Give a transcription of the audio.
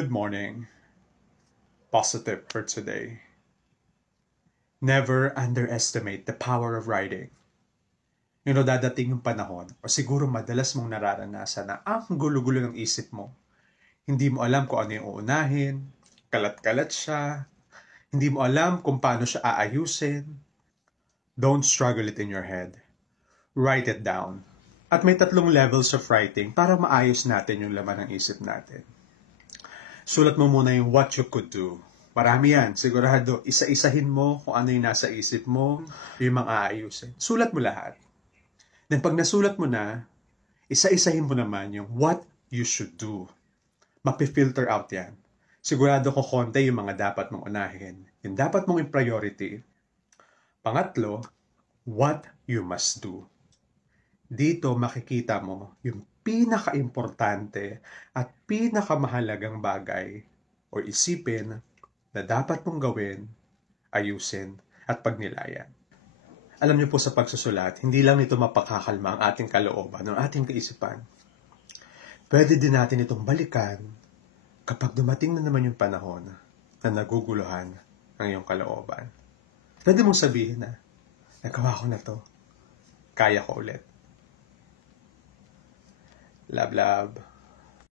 Good morning. Positive for today. Never underestimate the power of writing. Dadating yung panahon, o siguro madalas mong nararanasan na ang gulo-gulo ng isip mo. Hindi mo alam kung ano yung uunahin, kalat-kalat siya, hindi mo alam kung paano siya aayusin. Don't struggle it in your head. Write it down. At may 3 levels of writing para maayos natin yung laman ng isip natin. Sulat mo muna yung what you could do. Marami yan, sigurado. Isa-isahin mo kung ano yung nasa isip mo, yung mga aayusin. Sulat mo lahat. Then pag nasulat mo na, isa-isahin mo naman yung what you should do. Mapi-filter out yan. Sigurado ko konti yung mga dapat mong unahin. Yung dapat mong i-priority. Pangatlo, what you must do. Dito makikita mo yung pinaka-importante at pinakamahalagang bagay o isipin na dapat mong gawin, ayusin at pagnilayan. Alam niyo po sa pagsusulat, hindi lang nito mapakakalma ang ating kalooban, ang ating kaisipan. Pwede din natin itong balikan kapag dumating na naman yung panahon na naguguluhan ang iyong kalooban. Pwede mong sabihin na, nagawa ko na to, kaya ko ulit. Love, love.